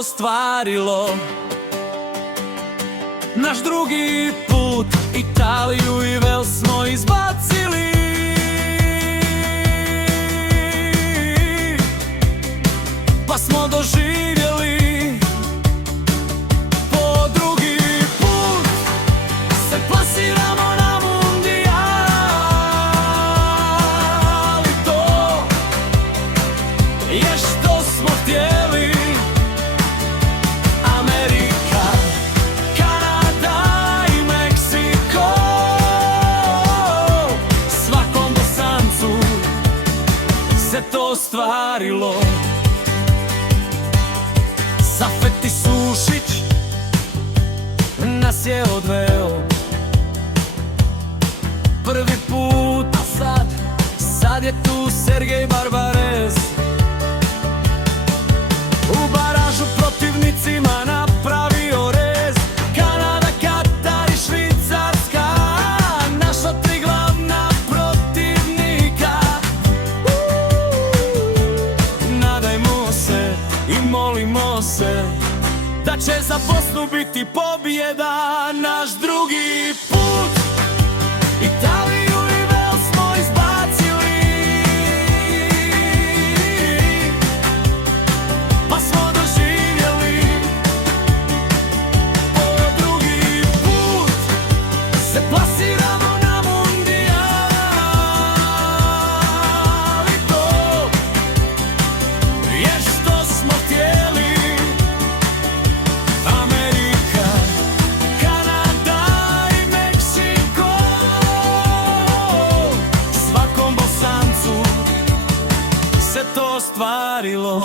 ostvarilo. Naš drugi put, Italiju i Vel smo izbacili. Pa smo doživjeli po drugi put se plasiramo na mundijal. I to je što smo htjeli. Amerika, Kanada i Meksiko, svakom Bosancu se to ostvarilo. Safet Sušić nas je odveo prvi put, a sad je tu Sergej Barbarez. U baražu protivnicima napravio rez. Kanada, Katar i Švicarska, naša tri glavna protivnika. Nadajmo se i molimo se da će za Bosnu biti pobjeda. Naš drugi put, Italiju i Vel smo izbacili. Pa smo doživjeli po drugi put se plasiramo na mundijal. I to je što smo htjeli. Amerika, Kanada i Meksiko, svakom Bosancu se to ostvarilo.